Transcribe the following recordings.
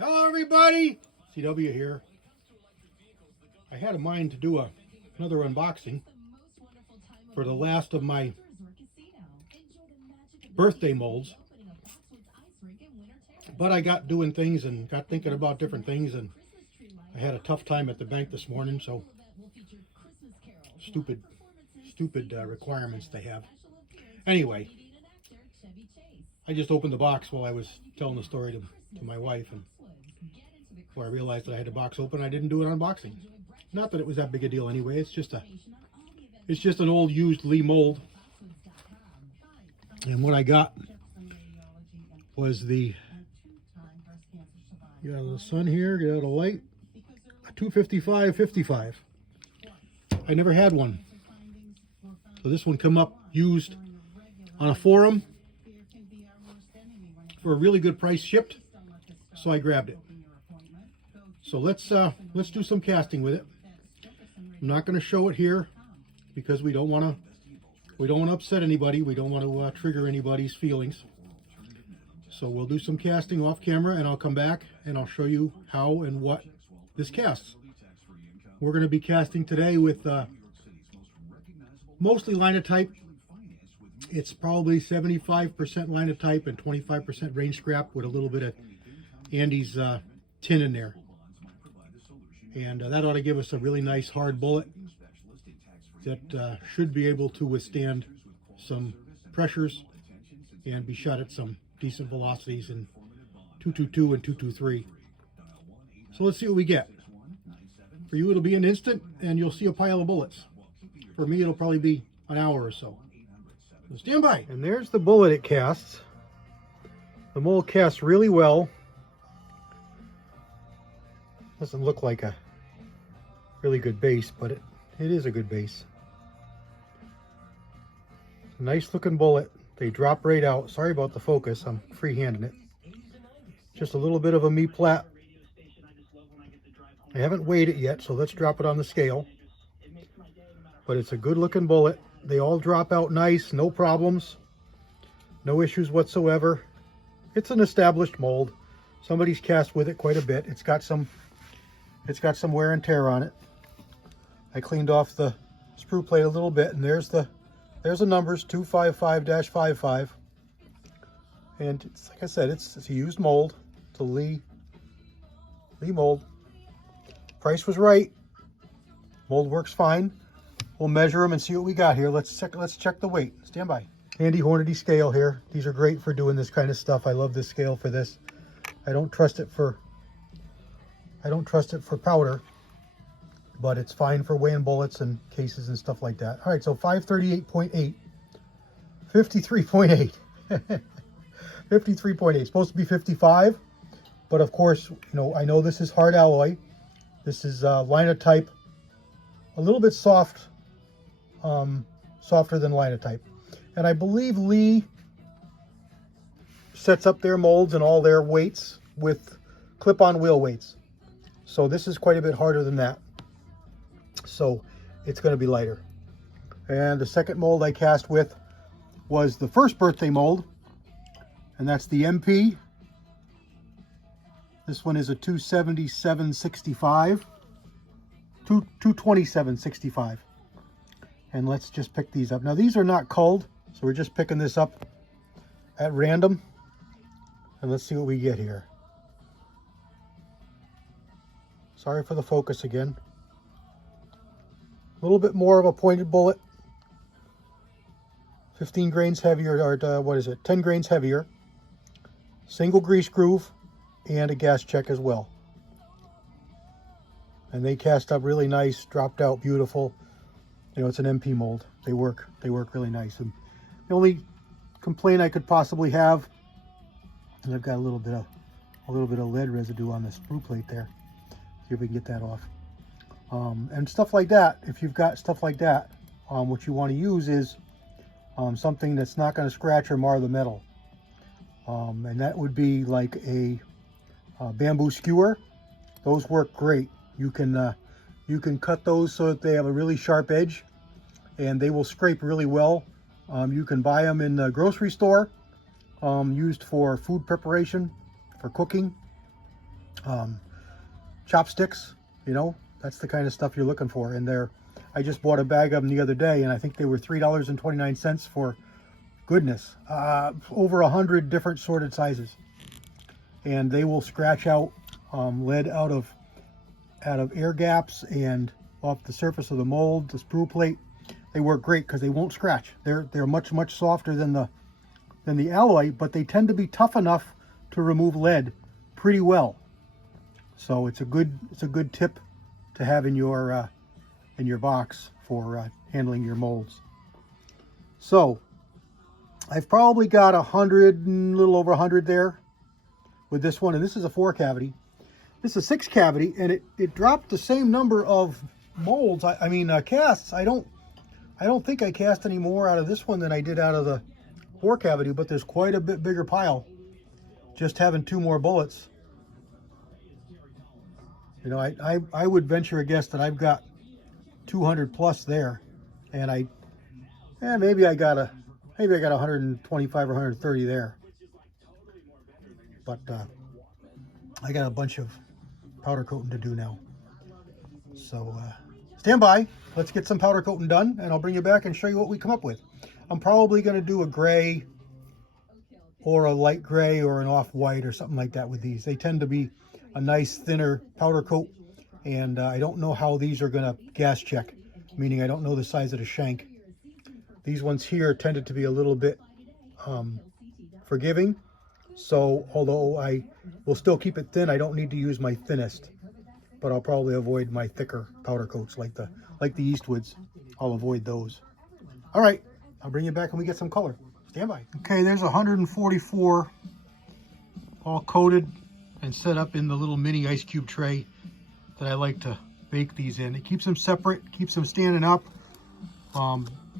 Hello everybody, CW here. I had a mind to do another unboxing for the last of my birthday molds, but I got doing things and got thinking about different things, and I had a tough time at the bank this morning, so stupid requirements they have. Anyway, I just opened the box while I was telling the story to my wife, and before I realized that I had the box open, I didn't do an unboxing. Not that it was that big a deal anyway. It's just an old used Lee mold, and what I got was the, you got the sun here, you got a light, a 255-55. I never had one, so this one come up used on a forum for a really good price, shipped, so I grabbed it. So let's do some casting with it. I'm not going to show it here because we don't want to upset anybody. We don't want to trigger anybody's feelings. So we'll do some casting off camera, and I'll come back and I'll show you how and what this casts. We're going to be casting today with mostly Linotype. It's probably 75% Linotype and 25% range scrap with a little bit of Andy's tin in there. And that ought to give us a really nice hard bullet that should be able to withstand some pressures and be shot at some decent velocities in 222 and 223. So let's see what we get. For you it'll be an instant and you'll see a pile of bullets. For me it'll probably be an hour or so. So stand by. And there's the bullet it casts. The mold casts really well. Doesn't look like a really good base, but it is a good base. Nice looking bullet. They drop right out. Sorry about the focus, I'm freehanding it. Just a little bit of a me-plat. I haven't weighed it yet, so let's drop it on the scale. But it's a good looking bullet. They all drop out nice, no problems, no issues whatsoever. It's an established mold. Somebody's cast with it quite a bit. It's got some wear and tear on it. I cleaned off the sprue plate a little bit, and there's the numbers, 255-55. And it's, like I said, it's a used mold. It's a Lee mold. Price was right. Mold works fine. We'll measure them and see what we got here. Let's check the weight. Stand by. Handy Hornady scale here. These are great for doing this kind of stuff. I love this scale for this. I don't trust it for powder, but it's fine for weighing bullets and cases and stuff like that. All right, so 538.8, 53.8, 53.8. It's supposed to be 55, but of course, I know this is hard alloy. This is Linotype, a little bit softer than Linotype. And I believe Lee sets up their molds and all their weights with clip-on wheel weights. So this is quite a bit harder than that. So it's going to be lighter. And the second mold I cast with was the first birthday mold, and that's the MP. This one is a 277.65, 227.65. And let's just pick these up. Now these are not culled, so we're just picking this up at random. And let's see what we get here. Sorry for the focus again. A little bit more of a pointed bullet. 15 grains heavier, or 10 grains heavier. Single grease groove and a gas check as well. And they cast up really nice, dropped out beautiful. It's an MP mold. They work really nice. And the only complaint I could possibly have, and I've got a little bit of lead residue on the sprue plate there. See if we can get that off. And stuff like that, if you've got stuff like that, what you want to use is something that's not going to scratch or mar the metal. And that would be like a bamboo skewer. Those work great. You can cut those so that they have a really sharp edge, and they will scrape really well. You can buy them in the grocery store, used for food preparation, for cooking. chopsticks, you know, that's the kind of stuff you're looking for. And I just bought a bag of them the other day, and I think they were $3.29 for, goodness, over 100 different sorted sizes. And they will scratch out lead out of air gaps and off the surface of the mold, the sprue plate. They work great because they won't scratch. They're much softer than the alloy, but they tend to be tough enough to remove lead pretty well. So it's a good tip to have in your box for handling your molds. So I've probably got 100, a little over 100 there with this one, and this is a 4 cavity. This is a 6 cavity, and it dropped the same number of molds. I mean casts. I don't think I cast any more out of this one than I did out of the 4 cavity, but there's quite a bit bigger pile just having 2 more bullets. You know, I would venture a guess that I've got 200 plus there, and maybe I got 125 or 130 there, but I got a bunch of powder coating to do now. So stand by. Let's get some powder coating done, and I'll bring you back and show you what we come up with. I'm probably going to do a gray or a light gray or an off-white or something like that with these. They tend to be a nice thinner powder coat, and I don't know how these are going to gas check, meaning I don't know the size of the shank. These ones here tended to be a little bit forgiving, so although I will still keep it thin, I don't need to use my thinnest, but I'll probably avoid my thicker powder coats like the Eastwoods. I'll avoid those. All right, I'll bring you back when we get some color. Stand by. Okay, there's 144 all coated and set up in the little mini ice cube tray that I like to bake these in. It keeps them separate, keeps them standing up.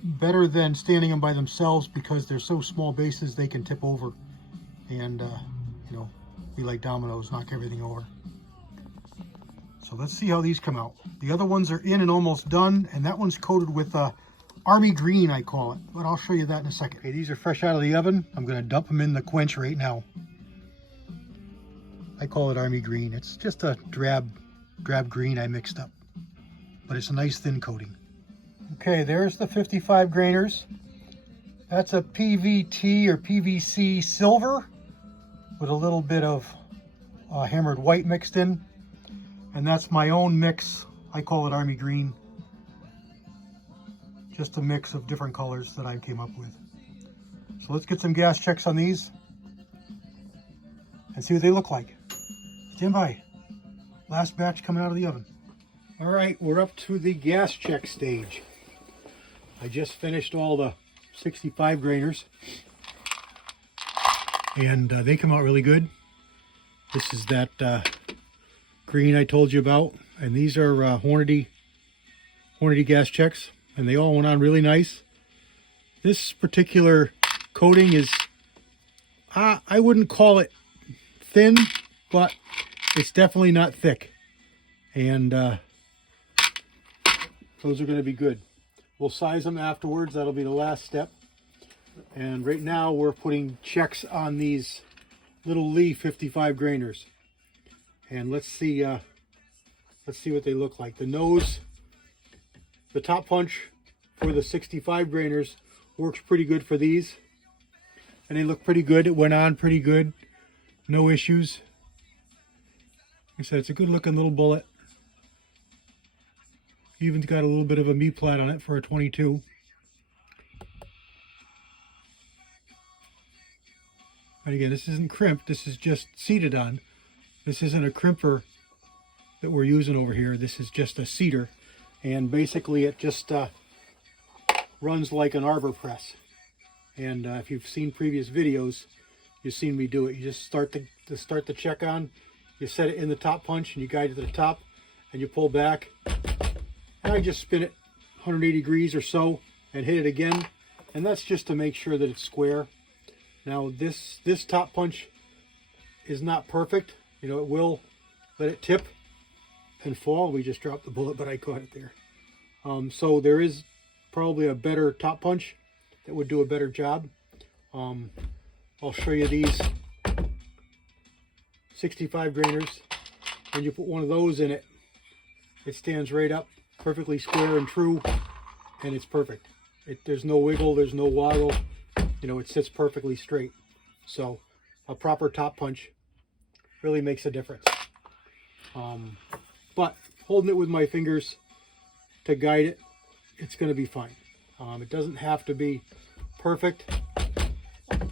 Better than standing them by themselves because they're so small bases they can tip over and you know, be like dominoes, knock everything over. So let's see how these come out. The other ones are in and almost done, and that one's coated with Army Green, I call it, but I'll show you that in a second. Okay, these are fresh out of the oven. I'm going to dump them in the quench right now. I call it Army Green. It's just a drab green I mixed up, but it's a nice thin coating. Okay, there's the 55 grainers. That's a PVT or PVC silver with a little bit of hammered white mixed in. And that's my own mix. I call it Army Green. Just a mix of different colors that I came up with. So let's get some gas checks on these and see what they look like. Stand by. Last batch coming out of the oven. All right, we're up to the gas check stage. I just finished all the 65 grainers, and they come out really good. This is that green I told you about, and these are Hornady gas checks, and they all went on really nice. This particular coating is, I wouldn't call it thin, but it's definitely not thick, and those are going to be good. We'll size them afterwards. That'll be the last step. And right now we're putting checks on these little Lee 55 grainers. And let's see what they look like. The nose, the top punch for the 65 grainers works pretty good for these. And they look pretty good. It went on pretty good. No issues. Like I said, it's a good looking little bullet. Even got a little bit of a me-plat on it for a 22. And again, this isn't crimped. This is just seated on. This isn't a crimper that we're using over here. This is just a seater. And basically it just runs like an arbor press. And if you've seen previous videos, you've seen me do it. You just start the check on. You set it in the top punch and you guide it to the top and you pull back. And I just spin it 180 degrees or so and hit it again, and that's just to make sure that it's square. Now this top punch is not perfect. You know, it will let it tip and fall. We just dropped the bullet, but I caught it there. So there is probably a better top punch that would do a better job. I'll show you these 65 grainers when you put one of those in it, it stands right up, perfectly square and true, and it's perfect. There's no wiggle, there's no woggle, you know, it sits perfectly straight. So a proper top punch really makes a difference. But holding it with my fingers to guide it, it's going to be fine. It doesn't have to be perfect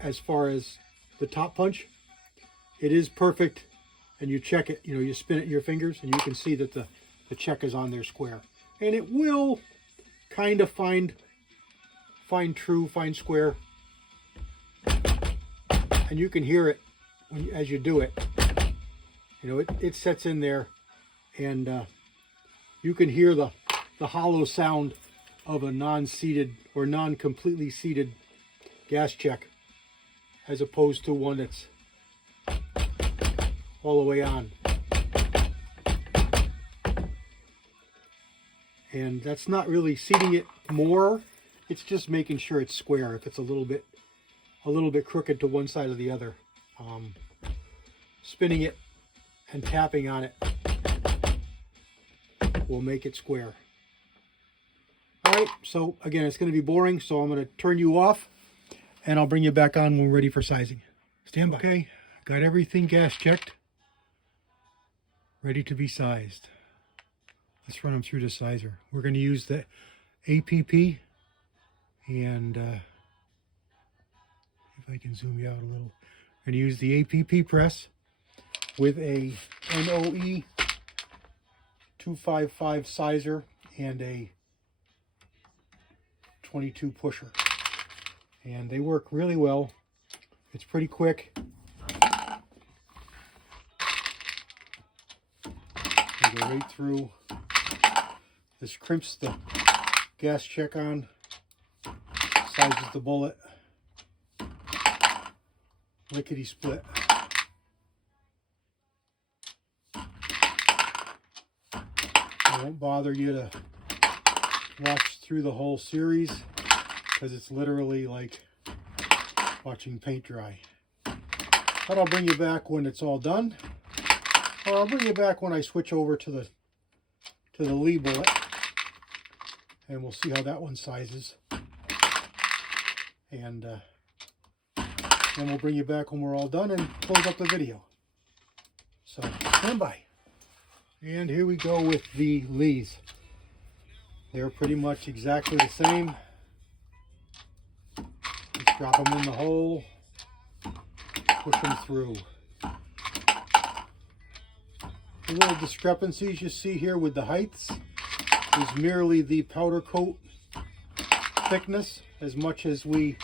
as far as the top punch. It is perfect, and you check it, you know, you spin it in your fingers and you can see that the check is on there square. And it will kind of find true, find square. And you can hear it as you do it. You know, it sets in there, and you can hear the hollow sound of a non-seated or non-completely seated gas check, as opposed to one that's all the way on. And that's not really seating it more, it's just making sure it's square. If it's a little bit crooked to one side or the other, spinning it and tapping on it will make it square. All right, so again, it's going to be boring, so I'm going to turn you off and I'll bring you back on when we're ready for sizing. Stand by. Okay, got everything gas checked, ready to be sized. Let's run them through the sizer. We're going to use the APP, and if I can zoom you out a little, we're going to use the APP press with a NOE 255 sizer and a 22 pusher. And they work really well. It's pretty quick. They go right through. This crimps the gas check on, sizes the bullet, lickety split. I won't bother you to watch through the whole series because it's literally like watching paint dry. But I'll bring you back when it's all done, or I'll bring you back when I switch over to the Lee bullet, and we'll see how that one sizes. And then we'll bring you back when we're all done and close up the video. So stand by. And here we go with the Lees. They're pretty much exactly the same. Just drop them in the hole, push them through. The little discrepancies you see here with the heights is merely the powder coat thickness, as much as we,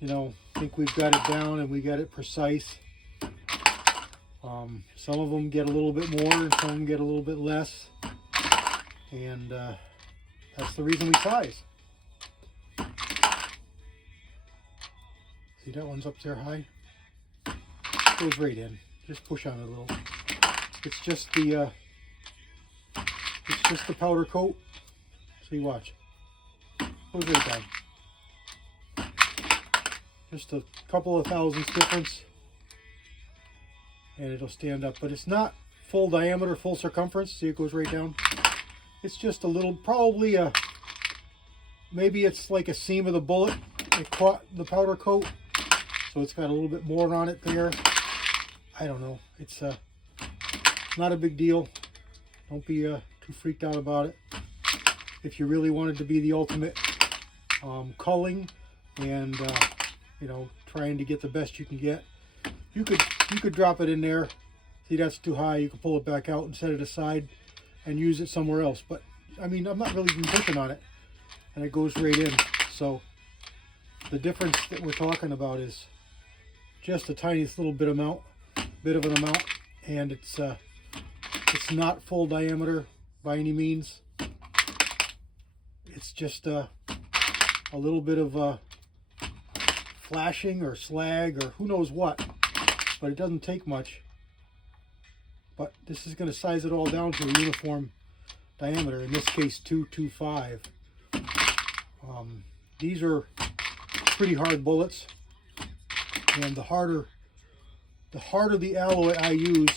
you know, think we've got it down and we got it precise. Some of them get a little bit more and some of them get a little bit less, and that's the reason we size. See, that one's up there high, goes right in. Just push on it a little. It's just the powder coat. See, watch. Goes right down. Just a couple of thousandths difference, and it'll stand up. But it's not full diameter, full circumference. See, it goes right down. It's just a little, probably maybe it's like a seam of the bullet. It caught the powder coat, so it's got a little bit more on it there. I don't know. It's not a big deal. Don't be too freaked out about it. If you really wanted to be the ultimate culling and you know, trying to get the best you can get, you could drop it in there. See, that's too high. You can pull it back out and set it aside and use it somewhere else. But I mean, I'm not really even pushing on it, and it goes right in. So the difference that we're talking about is just the tiniest little bit of an amount, and it's not full diameter by any means. It's just a little bit of flashing or slag or who knows what, but it doesn't take much. But this is going to size it all down to a uniform diameter, in this case 225. These are pretty hard bullets, and the harder the alloy I use,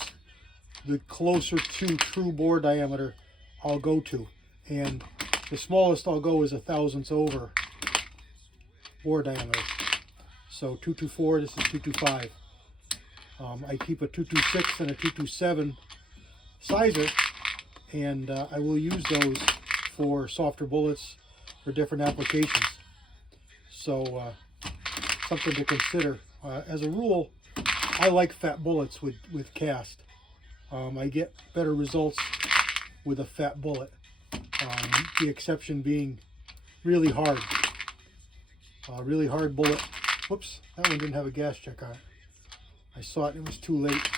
the closer to true bore diameter I'll go to. And the smallest I'll go is 1/1000 over bore diameter. So 224, this is 225. I keep a 226 and a 227 sizer, and I will use those for softer bullets for different applications. So something to consider. As a rule, I like fat bullets with cast. I get better results with a fat bullet. The exception being really hard. Really hard bullet. Whoops, that one didn't have a gas check on it. I saw it and it was too late.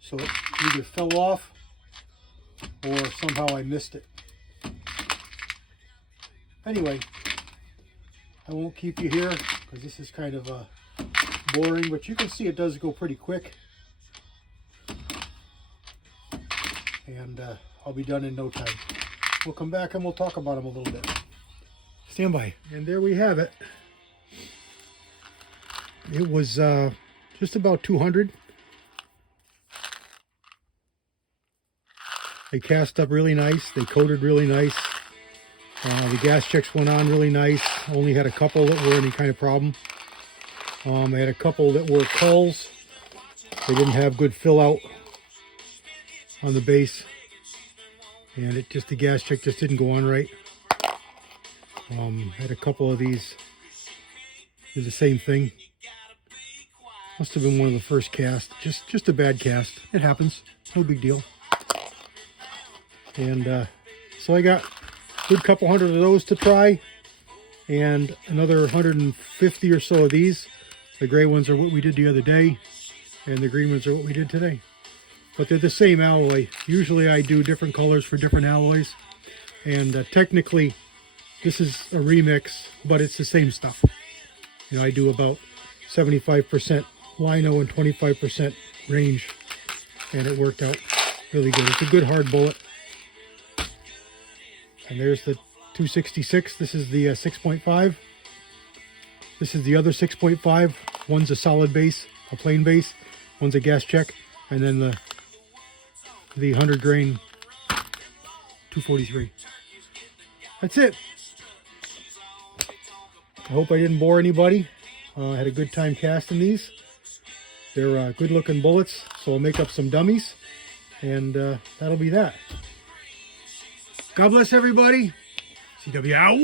So it either fell off or somehow I missed it. Anyway, I won't keep you here because this is kind of boring, but you can see it does go pretty quick. And I'll be done in no time. We'll come back and we'll talk about them a little bit. Stand by. And there we have it. It was just about 200. They cast up really nice. They coated really nice. The gas checks went on really nice. Only had a couple that were any kind of problem. I had a couple that were culls. They didn't have good fill out on the base, and the gas check just didn't go on right. Had a couple of these did the same thing. Must have been one of the first casts. Just a bad cast. It happens. No big deal. And so I got a good couple hundred of those to try, and another 150 or so of these. The gray ones are what we did the other day, and the green ones are what we did today. But they're the same alloy. Usually I do different colors for different alloys, and technically this is a remix, but it's the same stuff. You know, I do about 75% lino and 25% range, and it worked out really good. It's a good hard bullet. And there's the 266. This is the 6.5. This is the other 6.5. One's a solid base, a plain base. One's a gas check, and then the 100 grain 243. That's it. I hope I didn't bore anybody. I had a good time casting these. They're good looking bullets, so I'll make up some dummies, and that'll be that. God bless everybody. CW out.